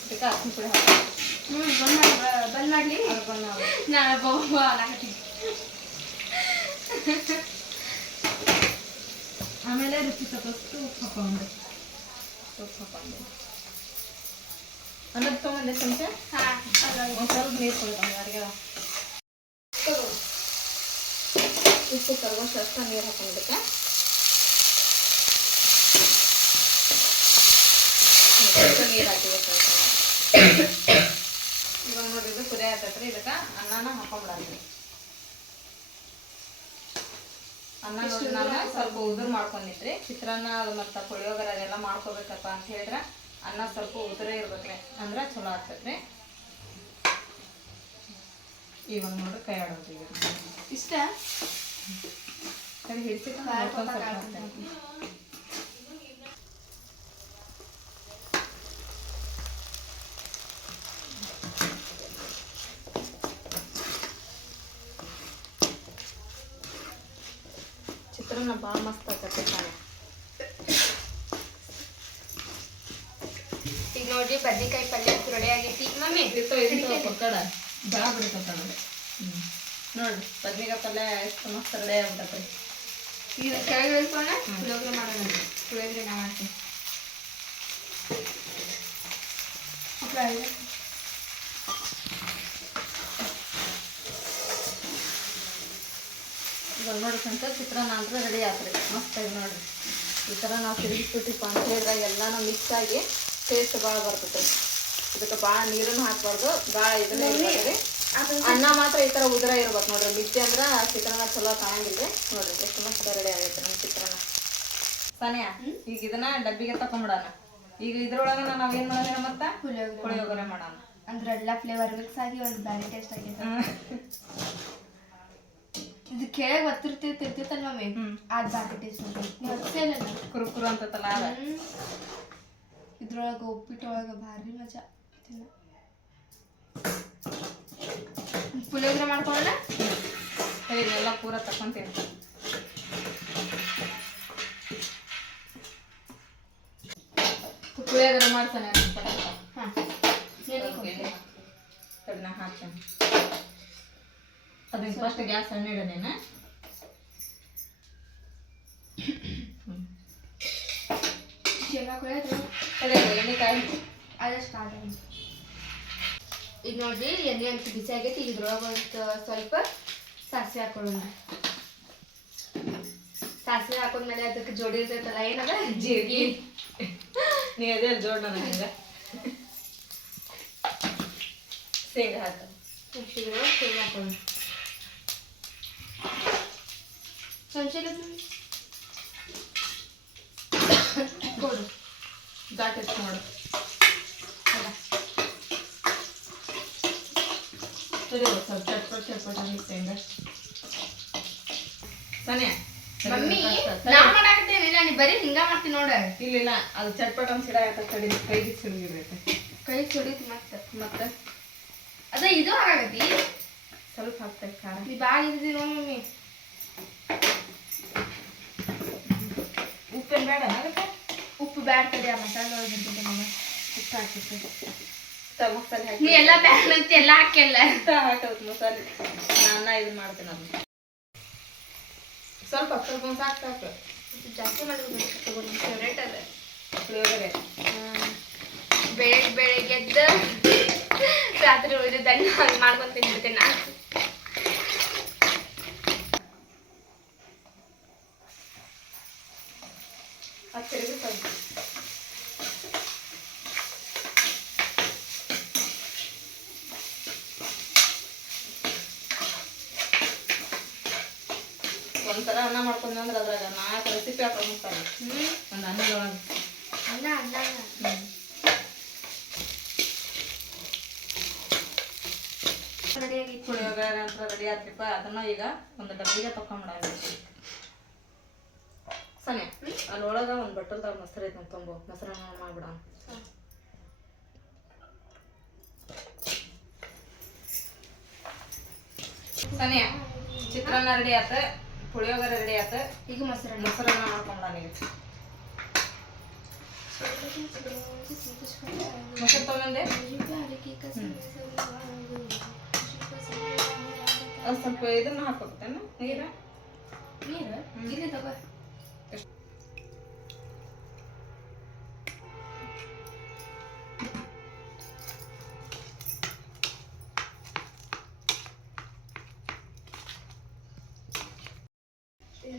ಇದಕ್ಕೆ ಅರ್ಶಿನ ಪುಡಿ ಹಾಕಿ ಬಂದ್ ಮಾಡಿ ಬಂದ್ ಮಾಡ್ಲಿ ಅದಕ್ಕೊಂದು ನಾನು ಬಹು ಅನ್ನಕತ್ತೀನಿ ಆಮೇಲೆ ರುಚಿ ತಕ್ಕಷ್ಟು ಉಪ್ಪು ಹಾಕೊಂಡ್ರಿ ಉಪ್ಪು ಹಾಕೊಂಡ್ರಿ ಅನ್ನದ ತೊಗೊಂಡೆ ಚಮಚ ಹಾ ಅದ್ರಾಗ ಒಂದು ಸ್ವಲ್ಪ ನೀರು ಕೊಡ್ಕೊಂಡು ಅಡುಗೆ ತಗೋ. ಉಪ್ಪು ಕರಗೋಷ್ಟು ಅಷ್ಟು ನೀರು ಹಾಕೊಂಡ್ಬಿಟ್ಟೆ ಸ್ವಲ್ಪ ನೀರು ಹಾಕಿಬೇಕು ಇದು ಕುದಿಯ ಇದಕ್ಕೆ? ಅನ್ನನ ಹಾಕೊಂಡ್ಬಿಡಂದ್ರಿ ಅನ್ನ ನೋಡಿ ನಾನು ಸ್ವಲ್ಪ ಉದುರು ಮಾಡ್ಕೊಂಡಿದ್ರಿ ಚಿತ್ರಾನ್ನ ಮತ್ತು ಪುಳಿಯೋಗರ ಅದೆಲ್ಲ ಮಾಡ್ಕೋಬೇಕಪ್ಪ ಅಂತ ಹೇಳಿದ್ರೆ ಅನ್ನ ಸ್ವಲ್ಪ ಉದುರೇ ಇರ್ಬೇಕ್ರಿ. ಅಂದ್ರೆ ಚಲೋ ಆಗ್ತೈತ್ರಿ. ಇವಾಗ ನೋಡ್ರಿ ಕೈ ಆಡೋದು ಈಗ. ಇಷ್ಟ? ಅದು ಕಾಡ್ತೈತಿ. ಭಾಳ ಮಸ್ತ್ ಆಗ್ತೈತೆ ತಾನೆ. ಈಗ ನೋಡ್ರಿ ಬದ್ನಿಕಾಯಿ ಪಲ್ಯ ರೆಡಿ ಆಗೈತಿ. ಮಮ್ಮಿ ಕೊಕ್ಕಡ ಭಾಳ ಬಿಡ್ತೈತೆ ಹ್ಞೂ ನೋಡ್ರಿ ಬದ್ನಿಕಾಯಿ ಪಲ್ಯ ಎಷ್ಟು ಮಸ್ತ್ ರೆಡಿ ಆಗ್ಬಿಟ್ಟೈತೆ. ಈಗ ಕೆಳಗೆ ಇಳ್ಕೊಂಡ ಪುಳಿಯೋಗರೆ ಮಾಡೋಣ ಪುಳಿಯೋಗರೆ ನಾ ಮಾಡ್ತೀನಿ ಅಪ್ಪ, ಇದೆ. ಇವಾಗ ನೋಡಿ ಸಂತ ಚಿತ್ರಾನ್ನ ಅಂದ್ರೆ ರೆಡಿ ಆತ್ರಿ. ಮಸ್ತ್ ಆಗಿ ನೋಡ್ರಿ. ಈ ಥರ ನಾವು ತಿರುಗಿಸ್ಬಿಟ್ಟಿಪ್ಪ ಅಂತ ಹೇಳಿದ್ರೆ ಎಲ್ಲಾನು ಮಿಕ್ಸ್ ಆಗಿ ಟೇಸ್ಟ್ ಭಾಳ ಬರ್ತೈತೆ ಇದಕ್ಕೆ ಭಾಳ ನೀರನ್ನು ಹಾಕ್ಬಾರ್ದು ಭಾಳ ಇದನ್ನ ಅನ್ನ ಮಾತ್ರ ಈ ಥರ ಉದುರ ಇರ್ಬೇಕು ನೋಡ್ರಿ. ಮಿಕ್ಸಿ ಅಂದ್ರೆ ಚಿತ್ರಾನ್ನ ಚಲೋ ಕಾಣಂಗಿಲ್ಲ ನೋಡ್ರಿ ಎಷ್ಟು ಮಸ್ತ್ ರೆಡಿ ಆಗೈತೆ ನಮ್ಮ ಚಿತ್ರಾನ್ನ. ಸಾನಿಯಾ ಈಗ ಇದನ್ನ ಡಬ್ಬಿಗೆ ತಕೊಂಬಿಡೋಣ. ಈಗ ಇದ್ರೊಳಗ ನಾವು ಏನು ಮಾಡೋಣ ಮತ್ತೆ? ಪುಳಿಯೋಗರೆ. ಮಾಡೋಣ. ಅಂದ್ರೆ ಎಲ್ಲ ಫ್ಲೇವರ್ ಮಿಕ್ಸ್ ಆಗಿ ಒಂದು ಬ್ಯಾರೆ ಟೇಸ್ಟ್ ಆಗೈತೆ ಇದು ಕೆಳಗೆ ಒತ್ತಿರ್ತಿರ್ತಿ ಇರ್ತಿತ್ತಲ್ಲ ಮಮ್ಮಿ. ಅದು ನೀವು ಹಚ್ಚಿಲ್ಲ ಕುರುಕುರು ಅಂತತಲ್ಲ ಇದ್ರೊಳಗೆ ಉಪ್ಪಿಟ್ಟು ಒಳಗೆ ಭಾರಿ ಮಜಾ. ತಿನ್ನ. ಪುಳಿಯೋಗರೆ ಮಾಡ್ಕೊಳ್ಳೋಣ? ಎಲ್ಲ ಪೂರ ತಕೊಂತೀನಿ ಪುಳಿಯೋಗರೆ ಮಾಡ್ತಾನೆ ಹಾಂ. ಅದನ್ನ ಹಾಕ್ತೇನೆ. ಅದನ್ನ ಫಸ್ಟ್ ಗ್ಯಾಸ್ ಸಣ್ಣ ಇಡೋದೇನ? ಎಣ್ಣೆಕಾಯಿ ಅದಷ್ಟು ಈಗ ನೋಡ್ರಿ ಎಣ್ಣೆ ಅಂತ ಬಿಸಿ ಆಗೈತಿ ಇದ್ರೊಳಗೆ ಒಂದು ಸ್ವಲ್ಪ ಸಾಸಿವೆ ಹಾಕೊಳ್ಳೋಣ. ಸಾಸಿವೆ ಹಾಕೊಂಡ್ಮೇಲೆ ಅದಕ್ಕೆ ಜೋಡಿ ಇರ್ತೈತಲ್ಲ ಏನದ? ಜೀರಿಗೆ. ನೀ ಅದೇ ಜೋಡ ನನಗೆ ಶೇಂಗಾ ಹಾಕ. ಶೇಂಗಾ ಹಾಕೊಳ್ಳೋಣ. ಚಮಚೆಲ್ಲ ಕೊಡು ಜಾಕೆ ಮಾಡು ಸರಿ ಸ್ವಲ್ಪ ಚಟ್ಪಟ್ ಚಟ್ಪಟ್ ಅಂತ ಶೇಂಗಾ ಸನ್ಯಾ ಮಮ್ಮಿ ನಾ ಮಾಡಾಕತ್ತೇನೆ. ನಾನು ಬರೀ ಹಿಂಗ ಮಾಡ್ತೀನಿ ನೋಡ. ಇಲ್ಲ ಇಲ್ಲ. ಅದು ಚಟ್ಪಟ್ ಅಂತ ಸಿಡ ಕಡಿ ಕೈಗೆ ಸಿಡಿಗಿರ್ತೈತೆ ಕೈ ಸುಡಿತು ಮತ್ತೆ ಮತ್ತೆ. ಅದ ಇದು ಆಗತಿ ಸ್ವಲ್ಪ ಹಾಕ್ತೈತೆ ಖಾರ. ನೀ ಭಾಳ ಮಮ್ಮಿ. ಉಪ್ಪೇನು ಬೇಡ ಅದಕ್ಕೆ? ಉಪ್ಪು ಬೇಡ ತಡಿ ಆ ಮಸಾಲೆ ಒಳಗೆ ಬಿಟ್ಟಿದ್ದೆ ಮಮ್ಮ ಉಪ್ಪು ಹಾಕಿತ್ತು ಮಸಾಲೆ ನೀ ಹಾಕಿ ಎಲ್ಲ ಬ್ಯಾಡ್ ಅಂತ ಎಲ್ಲ ಹಾಕಿಲ್ಲ ಹಾಕೋದು ಮಸಾಲೆ. ನಾನು ಇದನ್ನ ಮಾಡ್ತೀನಿ ಅದನ್ನ. ಸ್ವಲ್ಪ ಸ್ವಲ್ಪ ಒಂದು ಸಾಕು ಸಾಕು. ಜಾಸ್ತಿ ಮಾಡಿದ್ರೆ ತಗೊಂಡು ಫೇವ್ರೇಟ್ ಅದ. ಪುಳಿಯೋಗರೆ ಬೆಳಗ್ಗೆ ಬೆಳಗ್ಗೆ ಎದ್ದು ರಾತ್ರಿ ಉಳಿದ ಹಂಗೆ ಮಾಡ್ಕೊಂಡು ತಿನ್ಬಿಡ್ತೇನೆ ನಾನು ಹತ್ತಿರಗೆ ಸ್ವಲ್ಪ ಒಂಥರ ಅನ್ನ ಮಾಡ್ಕೊಂಡ್ ಅಂದ್ರೆ ಅದ್ರಾಗ ನಾಲ್ಕು ರೆಸಿಪಿ ಹಾಕೊಂಡು ಹೋಗ್ತಾರೆ ಹ್ಞೂ ಒಂದು ಅನ್ನದೊಳಗೆ ಅನ್ನ ಅನ್ನ ರೆಡಿಯಾಗಿ ಪುಳಿಯೋಗರೆ ಅಂತ ರೆಡಿ ಆತ್ರಿಪ್ಪ ಅದನ್ನ ಈಗ ಒಂದು ಡಬ್ಬಿಗೆ ತಕೊಂಬಿಡ ಸನ್ಯ ಅಲ್ಲೊಳಗ ಒಂದು ಬಟ್ಟಲ್ದಾಗ ಮೊಸರು ಐತೆ ಅಂತ ತೊಂಬು ಮೊಸರನ್ನ ಮಾಡ್ಬಿಡ ಸನಿಯ ಚಿತ್ರಾನ್ನ ರೆಡಿ ಆತ, ಪುಳಿಯೋಗರೆ ರೆಡಿ ಆತ, ಈಗ ಮೊಸರನ್ನ ಮೊಸರನ್ನ ಮಾಡ್ಕೊಂಬಿಡ ನೀವು ಸ್ವಲ್ಪ ಇದನ್ನ ಹಾಕೋಬೇಕೇನು ನೀರು ನೀರು ಇಲ್ಲಿ ತಗೋ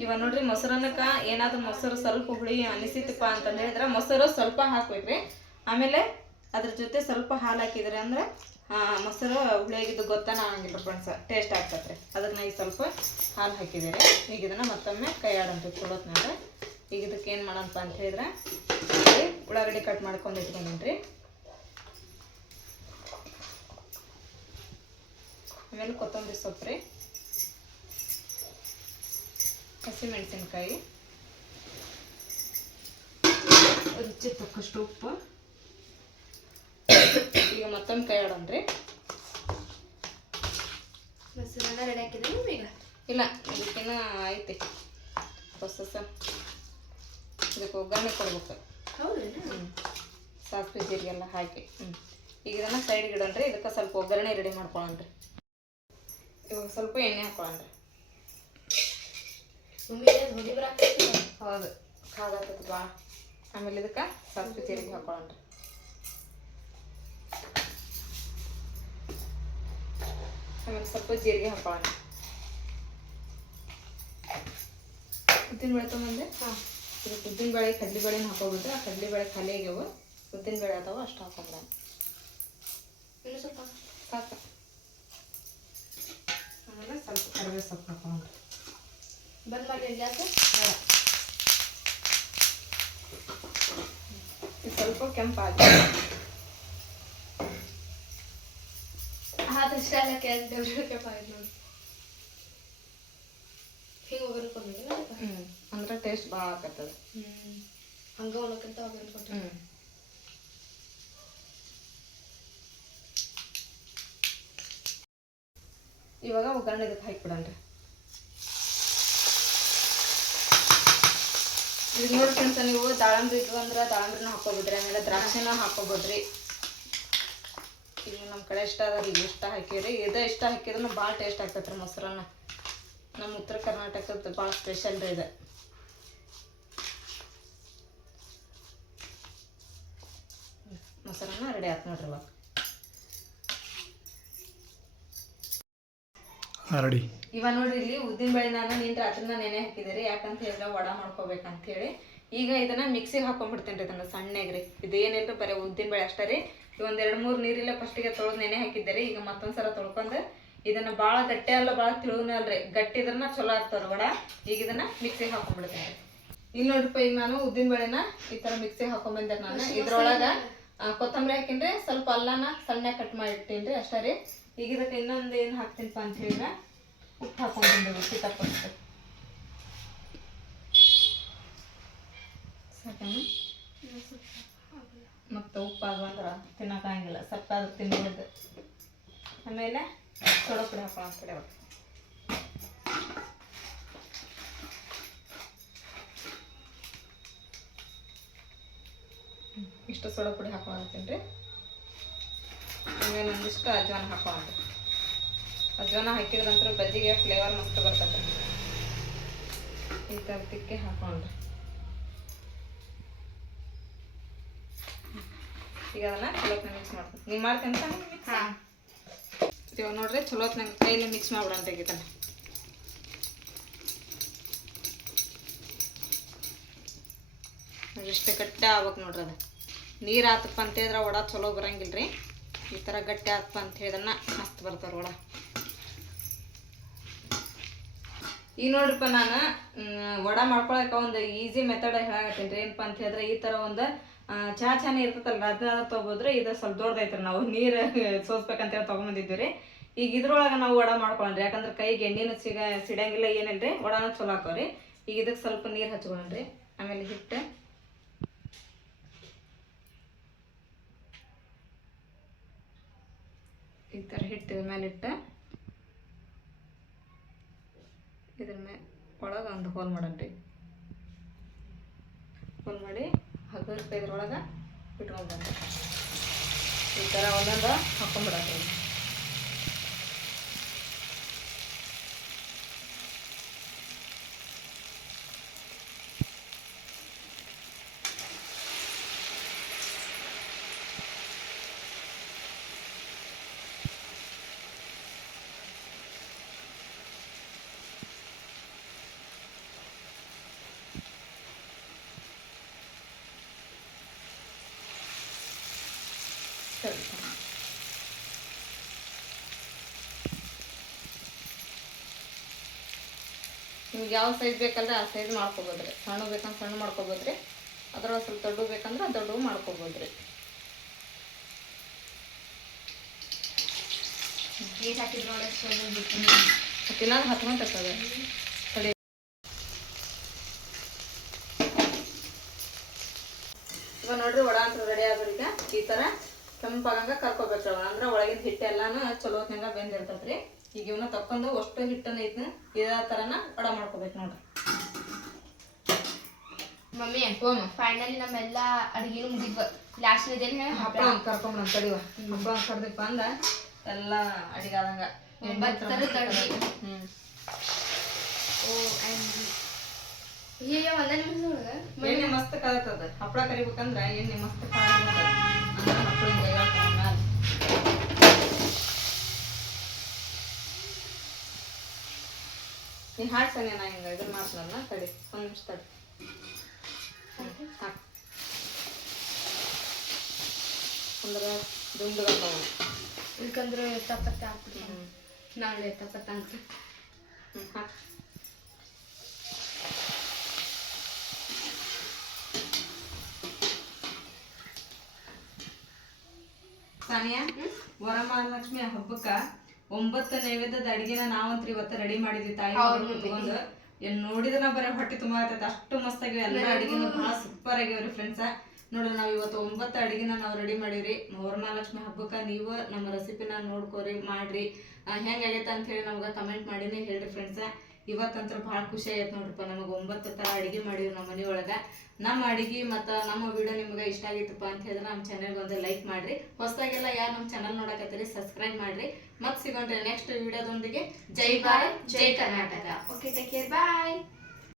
ಇವ ನೋಡ್ರಿ ಮೊಸರನ್ನಕ್ಕ ಏನಾದ್ರು ಮೊಸರು ಸ್ವಲ್ಪ ಹುಳಿ ಅನಿಸಿತಪ್ಪ ಅಂತ ಹೇಳಿದ್ರೆ ಮೊಸರು ಸ್ವಲ್ಪ ಹಾಕ್ಬೇಕ್ರಿ. ಆಮೇಲೆ ಅದ್ರ ಜೊತೆ ಸ್ವಲ್ಪ ಹಾಲು ಹಾಕಿದ್ರೆ ಅಂದ್ರೆ ಮೊಸರು ಹುಳಿಯಾಗಿದ್ದು ಗೊತ್ತಾನ ಆಗಂಗಿಲ್ಲ ಫ್ರೆಂಡ್ಸ್, ಟೇಸ್ಟ್ ಆಗ್ತತ್ರಿ. ಅದನ್ನ ಈಗ ಸ್ವಲ್ಪ ಹಾಲು ಹಾಕಿದ್ದೀರಿ ಈಗ ಇದನ್ನ ಮತ್ತೊಮ್ಮೆ ಕೈ ಆಡಂತ ಕೊಡೋತ್ನಾಗ ಈಗ ಇದಕ್ಕೆ ಏನು ಮಾಡಂತ ಅಂತ ಹೇಳಿದ್ರೆ ಉಳ್ಳಾಗಡ್ಡಿ ಕಟ್ ಮಾಡ್ಕೊಂಡು ಇಟ್ಕೊಂಡ್ರಿ ಆಮೇಲೆ ಕೊತ್ತಂಬರಿ ಸೊಪ್ಪು ರೀ ಹಸಿಮೆಣಸಿನ್ಕಾಯಿ. ರುಚಿ ತಕ್ಕಷ್ಟು ಉಪ್ಪು. ಈಗ ಮತ್ತೊಂದು ಕೈ ಆಡೋಣ್ರಿ. ಮೊಸರನ್ನ ರೆಡಿ ಹಾಕಿದ್ರೆ ಈಗ? ಇಲ್ಲ ಇದಕ್ಕಿನ್ನ ಐತಿ. ಹೊಸ ಇದಕ್ಕೆ ಒಗ್ಗರಣೆ ಕೊಡ್ಬೇಕು. ಹ್ಞೂ ಸಾಸಿವೆ ಜೀರಿಗೆ ಎಲ್ಲ ಹಾಕಿ. ಹ್ಞೂ ಈಗ ಇದನ್ನು ಸೈಡ್ಗೆ ಇಡೋಣ್ರಿ ಇದಕ್ಕೆ ಸ್ವಲ್ಪ ಒಗ್ಗರಣೆ ರೆಡಿ ಮಾಡ್ಕೊಳ್ಳೋಣ್ರಿ ಇವಾಗ ಸ್ವಲ್ಪ ಎಣ್ಣೆ ಹಾಕೊಳ್ಳೋಣ್ರಿ ಮಮ್ಮಿ ಹೊಡಿ ಬರಾಕತ್ತಿ ಹೌದು. ಕಾದಾಗ್ತದೆ ಭಾಳ ಆಮೇಲೆ ಇದಕ್ಕೆ ಸ್ವಲ್ಪ ಜೀರಿಗೆ ಹಾಕೊಳ್ಳೋಣ್ರಿ ಆಮೇಲೆ ಸ್ವಲ್ಪ ಜೀರಿಗೆ ಹಾಕೊಳ್ಳೋಣ ಉದ್ದಿನಬೇಳೆ ತೊಗೊಂಬಂದೆ? ಹಾಂ. ಬೇಳೆ ಕಡ್ಲಿ ಕಡ್ಲಿಬೇಳೆನ ಹಾಕೋಬಿಟ್ಟು ಆ ಕಡ್ಲಿಬೇಳೆ ಖಾಲಿ ಆಗ್ಯಾವ. ಉದ್ದಿನಬೇಳೆ ಅದಾವ ಅಷ್ಟು ಹಾಕೊಂಡ್ರೆ ಇನ್ನು ಸ್ವಲ್ಪ? ಸಾಕು. ಆಮೇಲೆ ಸ್ವಲ್ಪ ಕರಿಬೇವು ಸೊಪ್ಪು ಹಾಕೊಂಡ್ರಿ ಬಂದ್ ಮಾಡಿ ಗ್ಯಾಸ್? ಸ್ವಲ್ಪ ಕೆಂಪಾಗ. ಇಷ್ಟ ಎಲ್ಲ ಕೆಪ್ಪಾಗಿದೆ ನೋಡಿ. ಹಿಂಗೆ ಹೋಗೋರು ಹ್ಞೂ ಅಂದ್ರೆ ಟೇಸ್ಟ್ ಭಾಳ ಆಗತ್ತದ ಹ್ಞೂ ಹಂಗ ಒಣಕ್ಕಿಂತ ಹೋಗೋರು ಕೊಟ್ಟು ಹ್ಞೂ ಇವಾಗ ಒಗ್ಗರಣೆ ಇದಕ್ಕೆ ಹಾಕಿಬಿಡಣ್ರಿ ಈಗ ನೋಡಿ ಫ್ರೆಂಡ್ಸ್ ನೀವು ದಾಳಂಬ್ರಿ ಇದ್ವು ಅಂದ್ರೆ ದಾಳಂಬ್ರಿನೂ ಹಾಕೋಬೋದ್ರಿ ಆಮೇಲೆ ದ್ರಾಕ್ಷಿನೂ ಹಾಕೋಬೋದ್ರಿ ಇಲ್ಲಿ ನಮ್ಮ ಕಡೆ ಇಷ್ಟ ಅದ ಈಗ ಇಷ್ಟ ಹಾಕಿರಿ ಇದು ಇಷ್ಟ ಹಾಕಿದ್ರೂ ಭಾಳ ಟೇಸ್ಟ್ ಆಗ್ತೈತೆ ರೀ ಮೊಸರನ್ನ. ನಮ್ಮ ಉತ್ತರ ಕರ್ನಾಟಕದ ಭಾಳ ಸ್ಪೆಷಲ್ ರೀ ಇದು. ಮೊಸರನ್ನ ರೆಡಿ ಆಯ್ತು ನೋಡ್ರಿ ಇವಾಗ. ರೆಡಿ ಇವ ನೋಡ್ರಿ ಇಲ್ಲಿ ಉದ್ದಿನ ಬೇಳೆ ನಾನು ನೀನ್ ಅದನ್ನ ನೆನೆ ಹಾಕಿದ್ದಾರೆ, ಯಾಕಂತ ಹೇಳಿದ್ರೆ ವಡ ಮಾಡ್ಕೋಬೇಕಂತ ಹೇಳಿ ಈಗ ಇದನ್ನ ಮಿಕ್ಸಿಗೆ ಹಾಕೊಂಡ್ಬಿಡ್ತೇನೆ ರೀ ಇದನ್ನ ಸಣ್ಣಗ್ರಿ ಇದು ಏನಿಲ್ಲ ಬರೀ ಉದ್ದಿನ ಬೇಳೆ ಅಷ್ಟೇ ರೀ. ಒಂದೆರಡು ಮೂರು ನೀರಿಲ್ಲ ಫಸ್ಟಿಗೆ ತೊಳೆದು ನೆನೆ ಹಾಕಿದ್ದಾರೆ. ಈಗ ಮತ್ತೊಂದ್ಸಲ ತೊಳ್ಕೊಂಡು ಇದನ್ನ ಭಾಳ ಗಟ್ಟಿ ಅಲ್ಲ ಭಾಳ ತಿಳುವನೇ ಅಲ್ರಿ. ಗಟ್ಟಿ ಇದ್ರನ್ನ ಚಲೋ ಆಗ್ತಾರ ವಡ. ಈಗ ಇದನ್ನ ಮಿಕ್ಸಿಗೆ ಹಾಕೊಂಡ್ಬಿಡ್ತೇನೆ ಇಲ್ಲಿ ನೋಡ್ರಿಪ್ಪ, ಈಗ ನಾನು ಉದ್ದಿನ ಬೇಳೆನ ಈ ತರ ಮಿಕ್ಸಿಗೆ ಹಾಕೊಂಡ್ಬಂದೆ ನಾನು. ಇದ್ರೊಳಗ ಕೊತ್ತಂಬರಿ ಹಾಕಿನ್ರಿ, ಸ್ವಲ್ಪ ಅಲ್ಲನ ಸಣ್ಣ ಕಟ್ ಮಾಡಿ ಇಟ್ಟೀನಿ ಅಷ್ಟೇ ರೀ. ಈಗ ಇದಕ್ಕೆ ಇನ್ನೊಂದು ಏನು ಹಾಕ್ತೀನಪ್ಪ ಅಂತ ಹೇಳಿದ್ರೆ ಉಪ್ಪು ಹಾಕೊಂಡ್ಬಂದೆ ಉಪ್ಪು ತಕ್ಕೊಟ್ಟು ಸಾಕೇನು? ಮತ್ತು ಉಪ್ಪು ಅಂದ್ರೆ ತಿನ್ನೋಕ್ಕಾಗಿಲ್ಲ ಸ್ವಲ್ಪ ಅದು ತಿನ್ನೋದು ಆಮೇಲೆ ಸೊಡ ಪುಡಿ ಹಾಕೊಳ್ಳೋ ಕಡೆ ಇಷ್ಟು ಸೊಳ ಪುಡಿ ಹಾಕೊಳತ್ತೀನಿ ರೀ ಆಮೇಲೆ ಒಂದಿಷ್ಟು ಅಜ್ವಾನ ಹಾಕೊಳ್ಳೋಣ ಅಜ್ವಾನ ಹಾಕಿದ್ರಂತ್ರ ಬಜ್ಜಿಗೆ ಫ್ಲೇವರ್ ಮಸ್ತ್ ಬರ್ತದೆ ಈ ಥರ ತಿಕ್ಕಿ ಹಾಕೊಂಡ್ರಿ ಈಗ ಅದನ್ನ ಚಲೋತ್ನ ಮಿಕ್ಸ್ ಮಾಡ್ತೀನಿ ನೀವು ಮಾಡ್ತೀನಿ ಹಾಂ. ಇವಾಗ ನೋಡ್ರಿ ಚಲೋತ್ನ ಕೈಲಿ ಮಿಕ್ಸ್ ಮಾಡ್ಬಿಡೋಣ ತೆಗಿತಾನೆ. ಇಷ್ಟು ಕಟ್ಟ ಆಗ್ಬೇಕು ನೋಡ್ರಿ ಅದು. ನೀರು ಆತಪ್ಪ ಅಂತ ಹೇಳಿದ್ರೆ ವಡ ಚಲೋ ಬರಂಗಿಲ್ಲ ರೀ ಈ ಥರ ಗಟ್ಟಿ ಆತಪ್ಪ ಅಂತ ಹೇಳಿದನ್ನ ಮಸ್ತ್ ಬರ್ತಾರ ವಡ ಈಗ ನೋಡ್ರಿಪ್ಪ ನಾನು ವಡ ಮಾಡ್ಕೊಳಕ ಒಂದು ಈಸಿ ಮೆಥಡ್ ಹೇಳಾಕತ್ತೀನಿ ರೀ. ಏನಪ್ಪ ಅಂತ ಹೇಳಿದ್ರೆ ಈ ಥರ ಒಂದು ಚಹಾ ಚಾನೆ ಇರ್ತದಲ್ಲ ಅದನ್ನ ತೊಗೊಬೋದ್ರೆ, ಇದು ಸ್ವಲ್ಪ ದೊಡ್ಡದೈತ್ರಿ ನಾವು, ನೀರು ಸೋಸ್ಬೇಕಂತ ಹೇಳಿ ತೊಗೊಂಬಂದಿದ್ವಿ ರೀ. ಈಗ ಇದ್ರೊಳಗೆ ನಾವು ವಡ ಮಾಡ್ಕೊಳ್ಳೋಣ್ರಿ ಯಾಕಂದ್ರೆ ಕೈಗೆ ಎಣ್ಣೆನೂ ಸಿಗ ಸಿಡಂಗಿಲ್ಲ ಏನಿಲ್ಲ ರೀ ವಡಾನು ಚಲೋ ಹಾಕೋರಿ ಈಗ ಇದಕ್ಕೆ ಸ್ವಲ್ಪ ನೀರು ಹಚ್ಕೊಳ್ರಿ ಆಮೇಲೆ ಹಿಟ್ಟು ಈ ಥರ ಹಿಟ್ಟು ಇದ್ರ ಮೇಲೆ ಇಟ್ಟು ಇದ್ರ ಮೇಲೆ ಒಳಗೆ ಒಂದು ಹೋಲ್ ಮಾಡಣ್ರಿ ಹೋಲ್ ಮಾಡಿ ಹಗ್ಗ ಇದ್ರೊಳಗೆ ಇಟ್ಕೊಂಡ್ಬಂದ್ರೆ ಈ ಥರ ಒಂದೊಂದು ಹಾಕೊಂಡ್ಬಿಡಣ್ರಿ ಸರಿ ನಿಮ್ಗೆ ಯಾವ ಸೈಜ್ ಬೇಕಂದ್ರೆ ಆ ಸೈಜ್ ಮಾಡ್ಕೊಬೋದ್ರಿ. ಸಣ್ಣ ಬೇಕಂದ್ರೆ ಸಣ್ಣ ಮಾಡ್ಕೊಬೋದ್ರಿ. ಅದ್ರೊಳಗೆ ಸ್ವಲ್ಪ ದೊಡ್ಡ ಬೇಕಂದ್ರೆ ದೊಡ್ಡ ಮಾಡ್ಕೊಬೋದ್ರಿ. ರೀ ಹಾಕಿದ್ರೆ ತಿನ್ನೋದು ಇವಾಗ ನೋಡ್ರಿ ವಡ ಅಂತ ರೆಡಿ ಆದ್ರಿ ಈಗ ಈ ಥರ ಕೆಂಪಾಗಂಗ ಕರ್ಕೋಬೇಕ್ರಿ ಅಂದ್ರೆ ಒಳಗಿನ ಹಿಟ್ಟೆಲ್ಲಾನು ಚಲೋ ಹೊತ್ನಾಗ ಬೆಂದಿರ್ತೈತ್ರಿ. ಈಗ ಇವನ್ನ ತಕ್ಕೊಂಡು ಅಷ್ಟು ಹಿಟ್ಟನ್ನ ಐತೆ ಇದೇ ಥರನ ವಡ ಮಾಡ್ಕೋಬೇಕು ನೋಡ್ರಿ. ಮಮ್ಮಿ ಹೋಮ. ಫೈನಲಿ ನಮ್ಮೆಲ್ಲ ಅಡಿಗೆ ಮುಗಿದ್ವ. ಲಾಸ್ಟ್ ಇದೇನು ಒಂದು ಕರ್ಕೊಂಬಿಡ ತಡಿವ. ಹಬ್ಬ ಕರ್ದಿಪ್ಪ ಅಂದ ಎಲ್ಲ ಅಡಿಗೆ ಆದಂಗ. ಥರದ ಅಡ್ಗೆ. ಹ್ಮ್. ಓ ಆ್ಯಂಡ್ ಅಯ್ಯಯ್ಯೋ ಒಂದೇ ನಿಮಿಷ ಮಸ್ತ್ ಕಲತದ ಹಪ್ಪಳ ಕರಿಬೇಕಂದ್ರ ಎಣ್ಣೆ ಮಸ್ತ್ ಕದತದ ನೀ ಹಾಕ್ತಾನೆ ನಾ ಹಿಂಗ ಇದನ್ನ ಮಾಡ್ತಾನಲ್ಲ ತಡಿ ಒಂದು ನಿಮಿಷ ತಡಿ. ಹಾಂ ಅಂದ್ರೆ ದುಂಡು ಬರ್ತಾವ ಯಾಕಂದ್ರೆ ತಪ್ಪತ್ತೆ ಹ್ಮ್. ನಾಳೆ ತಪ್ಪತ್ತೆ ಅಂತ ಹ್ಮ್ ಹಾಕ್ ಸಾನಿಯಾ ವರಮಹಾಲಕ್ಷ್ಮಿ ಹಬ್ಬಕ್ಕ ಒಂಬತ್ತು ನೈವೇದ್ಯದ ಅಡಿಗೆನ ನಾವಂತ್ರಿ ಇವತ್ತ ರೆಡಿ ಮಾಡಿದ್ವಿ ತಾಯಿ ಏನ್ ನೋಡಿದ್ರ ಬರೀ ಹೊಟ್ಟೆ ತುಂಬಾ ಆಗ್ತೈತೆ ಅಷ್ಟು ಮಸ್ತ್ ಆಗಿವೆ ಎಲ್ಲ ಅಡಿಗೆನು ಬಹಳ ಸೂಪರ್ ಆಗ್ಯಾವ್ರಿ ಫ್ರೆಂಡ್ಸ್ ನೋಡ್ರಿ ನಾವ್ ಇವತ್ತು ಒಂಬತ್ತು ಅಡಿಗೆನ ನಾವು ರೆಡಿ ಮಾಡೀವ್ರಿ. ವರಮಹಾಲಕ್ಷ್ಮಿ ಹಬ್ಬಕ್ಕ ನೀವು ನಮ್ಮ ರೆಸಿಪಿನ ನೋಡ್ಕೋರಿ ಮಾಡ್ರಿ. ಹೆಂಗ್ ಹೆಂಗಾಗೈತೆ ಅಂತ ಹೇಳಿ ನಮ್ಗ ಕಮೆಂಟ್ ಮಾಡಿನೇ ಹೇಳ್ರಿ ಫ್ರೆಂಡ್ಸ್ ಇವತ್ತಂತ್ರ ಭಾಳ ಖುಷಿ ಆಗೈತೆ ನೋಡ್ರಿಪ್ಪ. ನಮಗೆ ಒಂಬತ್ತು ತರ ಅಡಿಗೆ ಮಾಡಿವ್ರಿ ನಮ್ಮ ಮನೆಯೊಳಗೆ. ನಮ್ಮ ಅಡಿಗೆ ಮತ್ತ ನಮ್ಮ ವಿಡಿಯೋ ನಿಮ್ಗೆ ಇಷ್ಟ ಆಗಿತ್ತಪ್ಪ ಅಂತ ಹೇಳಿದ್ರೆ ನಮ್ಮ ಚಾನಲ್ಗೆ ಒಂದು ಲೈಕ್ ಮಾಡ್ರಿ. ಹೊಸದಾಗೆಲ್ಲ ಯಾರು ನಮ್ಮ ಚಾನಲ್ ನೋಡಕತ್ತೀರಿ ಸಬ್ಸ್ಕ್ರೈಬ್ ಮಾಡಿರಿ. ಮತ್ತೆ ಸಿಗೋಣ ನೆಕ್ಸ್ಟ್ ವಿಡಿಯೋದೊಂದಿಗೆ. ಜೈ ಭಾರತ್ ಜೈ Karnataka. Okay take care bye